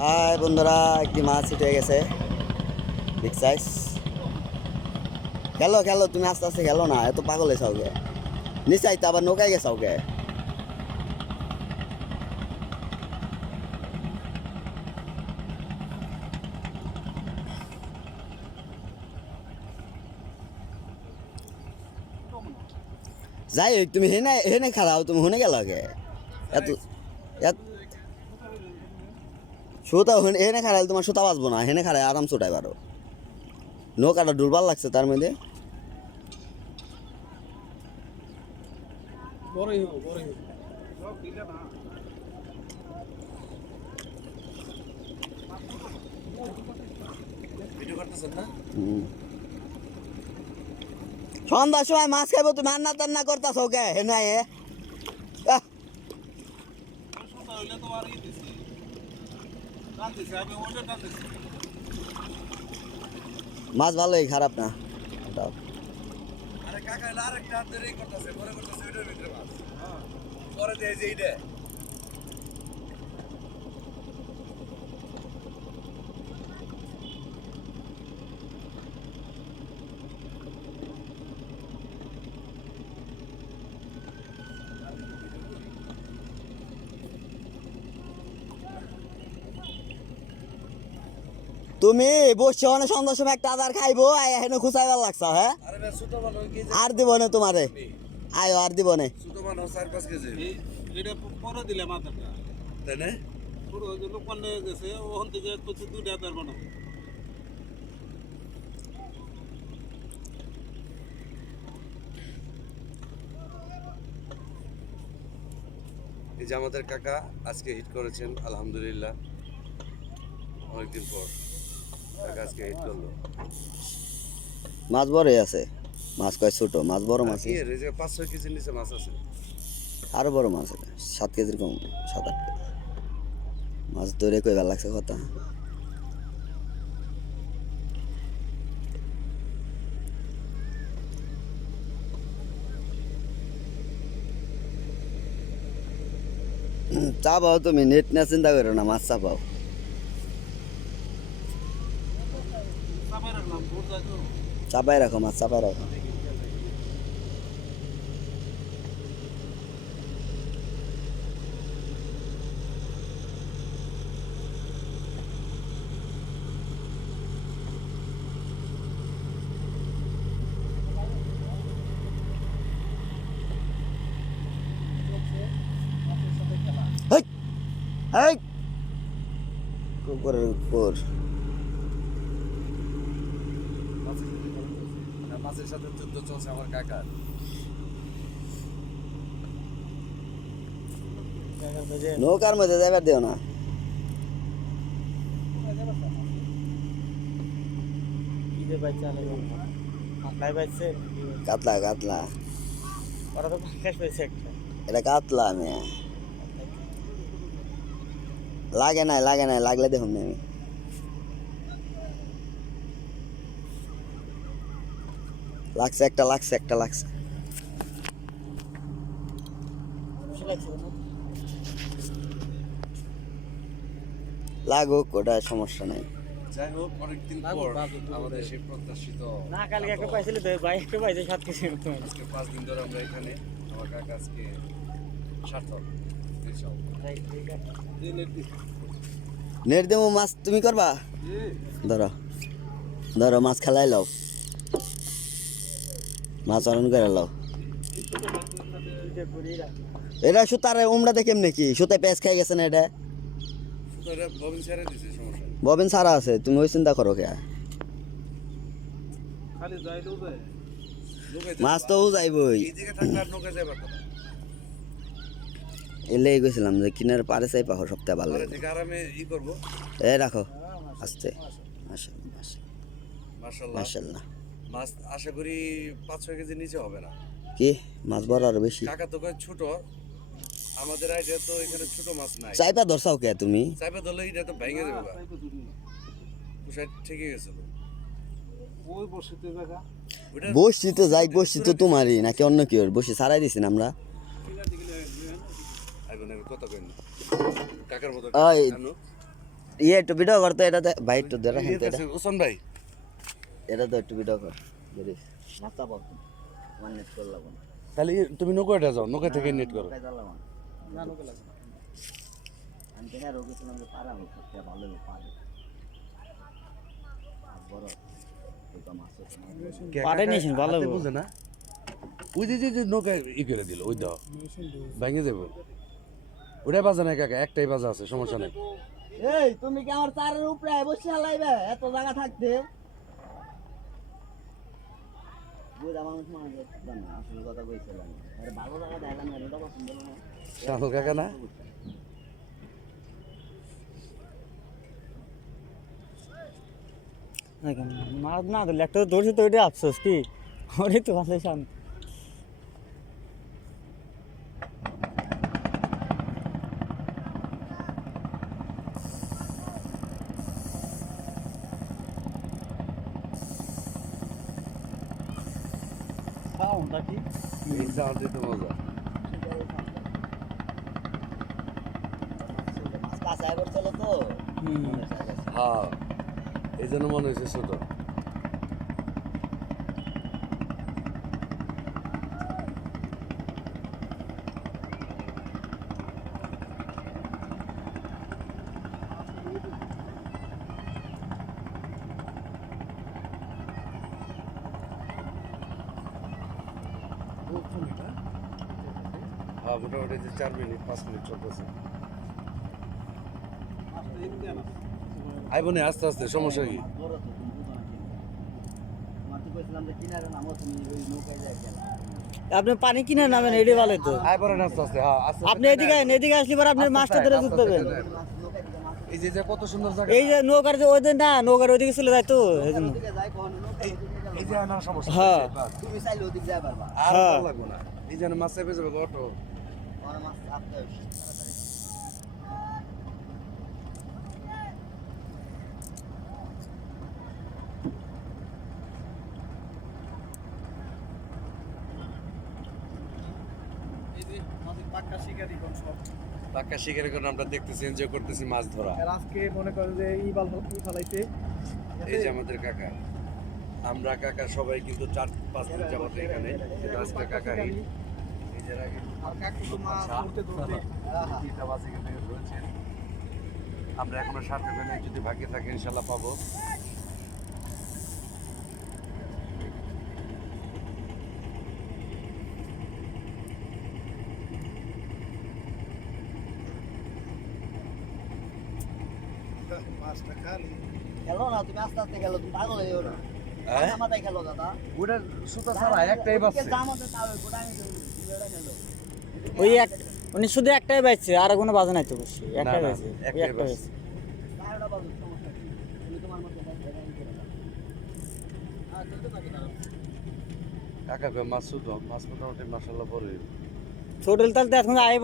High বন্ধুরা, একটি মাছ উঠে গেছে। বিগ সাইজ খেলো খেলো, তুমি আস্তে আস্তে খেলো না, এত পাগল হয়েছাও গে নিচাইতে আবার নৌকায় গেছাও গে যাই হোক তুমি হেনে হেনে খারাও তুমি শুনে গেল গে এত এত সুতা হেনে হেনে খারাইলে তোমার সুতা বাঁচবো না হেনে খারাই আরাম ছুটাই পারো নৌকাটা ডুলবার লাগছে তার মধ্যে। বড়ই হইব হুম। সন্ধ্যার সময় মাছ খাইবো তুমি রান্না টান্না করতেছ কে হেনে এ আহ, সুতা হইলে তোমার ই দিছি টানতেছি আমি ওটা টানতেছি মাছ ভালোই খারাপ না। কাকা আরেকটা করতেছে পরে করতেছে মাছ। পরে তুমি বসে অনেক সন্ধ্যার সময় একটা আদার খাইবো আয় হেনে খুচাইবার লাগছ হ্যাঁ? আরে দিব না তোমারে। আয়ো আর দিব না। এই এটা পরে দিলে মাথাটা। তাই না? পুরো ওই যে আমাদের কাকা আজকে হিট করেছেন আলহামদুলিল্লাহ। অনেকদিন পর। আজকে হিট করল। মাছ বড়ই আছে। মাছ কয় ছোট? মাছ বড় মাছ কি এর এই যে পাঁচ ছয় কেজির নিচে মাছ আছে। আরও বড় মাছ এটা সাত কেজির কম সাত আট কেজি। মাছ ধরে কইবার লাগছে কথা। চাপাও তুমি নেট না চিন্তা করো না মাছ চাপাও চাপাই রাখলাম ভোর যায় তো চাপাই রাখো মাছ চাপাই রাখো। হেই হেই। কুকুরের কুকুর মাছের সাথে গল্প চলছে। না, মাছের সাথে যুদ্ধ চলছে আমার কাকার। নৌকার মধ্যে যাবার দিও না। কাতলা কাতলা। ওরা তো পাঙ্কাশ পেয়েছে একটা। এটা কাতলা আমি লাগে নাই লাগে নাই লাগলে দেখুন আমি। লাগছে একটা লাগছে একটা লাগছে। লাগুক ওটা সমস্যা নাই। যাই হোক অনেকদিন পর আমাদের সেই প্রত্যাশিত না কালকে একটা পাইছিল তো ভাই একটা পাইছে সাত কেজি মতো। আজকে পাঁচ দিন ধরে আমরা এখানে। আমার কাকা আজকে সার্থক। ইনশাআল্লাহ। তাই ঠিক আছে যে নেট দিছি নেট দেবো মাছ তুমি করবা? ধরো ধরো মাছ খেলাই লও। মাছ অরণ করে লও। এটা সুতারে উমড়াতে কেমনে কি? সুতায় পেঁচ খাই গেছে না এটা? ববিন সারা আছে তুমি ওই চিন্তা করো নৌকায় মাছ তো যাইবই এই দিকে থাকলে আর নৌকায় যাবে না এলে গেছিলাম যে কিনার পারে চাই পাহো সপ্তাহে ভালো এ রাখো আসতে মার্শাল্লাহ মার্শাল্লাহ মাছ আশা করি পাঁচ ছয় কেজি নিচে হবে না। কি? মাছ বড় আরও বেশি? কাকা তো কয় ছোট। আমাদের আইডিয়া তো এখানে ছোট মাছ নাই। চাইপা ধরছাও কে তুমি? চাইপে ধরলে এটা তো ভেঙে যাবে কুশাই ঠিকই গেছে তো। ওই বসিতে জায়গা বসছি তো যাই বসছি তো তোমারই নাকি অন্য কেউ? বসি সারাই দিছি না আমরা। ইয়ে একটু ভিডিও করতো এটাতে ভাই একটু ধরে এটা। ভাই। এটা তো একটু ভিডিও কর পাবো আমার নেট না। তাহলে তুমি নৌকাটা যাও নৌকা থেকে নেট করো। না। আমি দেখে রোগী ছিলাম যে পারে আমি সত্যি ভালো লোক পারে। বড় দুটো মাছ হচ্ছে না। কে পারে নিয়েছেন, ভালো বুঝে না। ওই যে যে- যে নৌকা ই করে দিল ওই দাও। ভেঙে যাব ওটাই বাজা নাই কাকা একটাই বাজা আছে সমস্যা নেই। এই তুমি কি আমার চারের উপরে বসে হালাইবে এত জায়গা থাকতে বুঝা মানুষ মানুষ জানে আসল কথা কইছিলাম আরে ভালো জায়গা দেখালাম না এটা পছন্দ হলো না কাকা না? মাছ না ধরলে একটা তো ধরছি তো ওইটা আফসোস কি? ওটাই তো ভালো শান্ত সাউন্ডটা কি সাউন্ড দিতে মজা হ্যাঁ এই জন্য মনে হয়েছে ছোট হ্যাঁ মোটামুটি যে চার মিনিট পাঁচ মিনিট চলতেছে। আইবনে আস্তে আস্তে সমস্যা কি? যে আপনি পানি কিনে নামেন এটাই ভালো তো। হ্যাঁ আপনি এদিকে এদিকে আসলে পরে আপনার মাছটা ধরে দিকে মাছ এই যে যে কত সুন্দর জায়গা। এই যে নৌকার যে ওই যে না নৌকার ওইদিকে চলে যায় তো এই যে না সমস্যা। হ্যাঁ। তুমি চাইলে ওদিকে যাই আর। ভালো লাগবে না। এই যেন মাছ চেপে যাবে অটো আমার মাছ তাড়াতাড়ি পাক্কা শিকারি কারণে আমরা দেখতেছি এনজয় করতেছি মাছ ধরা। আজকে মনে করেন যে ই বাল ই ফালাইতে এই যে আমাদের কাকা। আমরা কাকা সবাই কিন্তু চার পাঁচ দিন যাবত এখানে। আজকে কাকা আমরা এখনও সাথে পেলে যদি ভাগ্যে থাকে ইনশাল্লাহ পাবো। খেলো না তুমি আস্তে আস্তে খেলো তুমি পাগল হয়ে না হ্যাঁ? মাথায় খেলো দাদা। সুতা ছাড়া একটাই বাচ্চা ওই এক উনি শুধু একটাই বাইছে আর কোনো বাজে নাই তো বসে। একটাই ওই একটাই একটা বাইছে। বাইছে বারোটা বাজে সমস্যা কি তুমি তোমার মতো এটা এটা ই করে দাও চলতে থাকি দাঁড়াও কাকা কয় মাছ শুধু মাছ মোটামুটি মাসাল্লাহ বড় ছোট তাহলে তো এখন আয়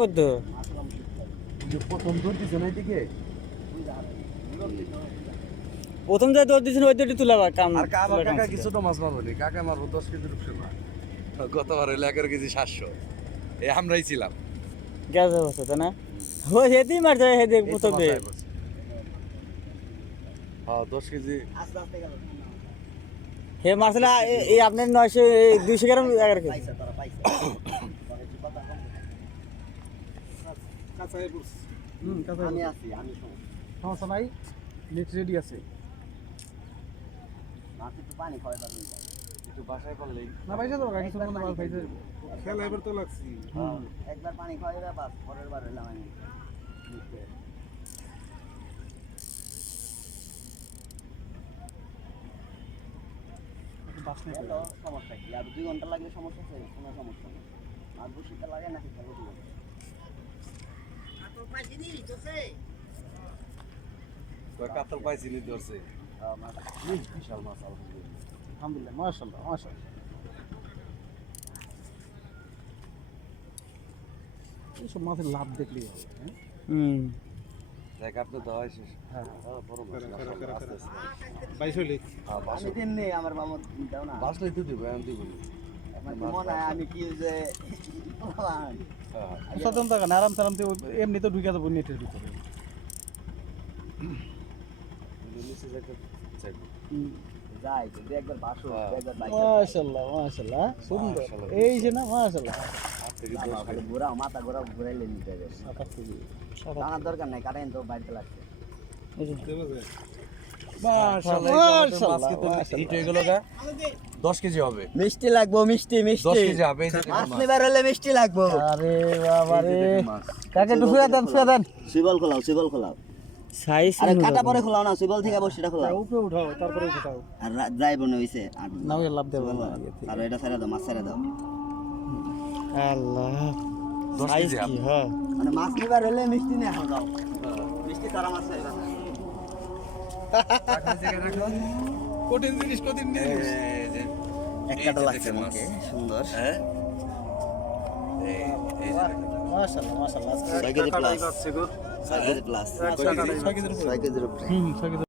প্রথম ধরতেছে না এদিকে? প্রথম যে দৌড় দিয়েছিল ওই দৌড়টি তুলে কাম আর কাকা কিছু তো মাছ মারবো নি কাকা মারবো দশ কেজি রূপসে না গতবার হইল এগারো কেজি সাতশো। এই আমরাই ছিলাম। গেছে বসে তো না? ও হেতেই মারছে এই প্রথম হ্যাঁ দশ কেজি। হে মারছিল এই আপনার নয়শো দুইশো গ্রাম এগারো কেজি। সমস্যা নাই নেট রেডি আছে। পানি পারবেন। একটু বাসায় করলেই। না পাইছে তো খেলা এবার লাগছি। একবার পানি বাস পরের বার আমি। সমস্যা কি? আর দুই ঘণ্টা লাগলে সমস্যা আছে? কোনো সমস্যা নেই। মাছ বসিতে লাগে নাকি খাব দুই ঘণ্টা কয় কাতল পাইছি নি ধরছে। হ্যাঁ, বিশাল মাছ আলহামদুলিল্লাহ। আলহামদুলিল্লাহ মাশাআল্লাহ মাশাআল্লাহ। এইসব মাছের লাভ দেখলেই হবে হ্যাঁ? হুম। দেখ আপনি তো হয় শেষ। হ্যাঁ। বড় বাইশ হইলে হ্যাঁ আমি দিন নেই আমার মামা দাও না। বাসলে তো দিব আমি দিব মনে হয় আমি কি যে হ্যাঁ সচেতন থাকেন আরাম সারাম এমনি তো ঢুকে যাব নেটের ভিতরে। নিচে মাশাল্লাহ মাশাল্লাহ সুন্দর। এই যে না মাশাল্লাহ দশ মাথা ঘোরাও ঘুরাইলে নিতে কেজি টানার দরকার নাই কারেন্ট তো বাড়িতে লাগছে। হিট গেল গা দশ কেজি হবে। মিষ্টি লাগবো মিষ্টি মিষ্টি। কেজি হবে মাছ। হলে মিষ্টি লাগবো। আরে বাবা এই যে রে দেখুন কাকে একটু শুয়ে দেন শুয়ে দেন। শিবল খোলাও শিবল খোলাও। সাইজ আরে কাটা পরে খোলাও না শিবল থেকে বসিটা খোলাও। উপরে উঠাও তারপরে উঠাও আর যাই বনে হইছে আর নাও লাভ দেবো আর এটা ছেড়ে দাও মাছ ছেড়ে দাও। আল্লাহ সাইজ কি হ্যাঁ। মানে মাছ নিবার হলে মিষ্টি নিয়ে এখন দাও মিষ্টি তারা মাছ ছেড়ে দাও কঠিন জিনিস কঠিন এই এক কাটা লাগছে আমাকে সুন্দর। হ্যাঁ? প্লাস ছয় কেজি প্লাস ছয় কেজির উপরে।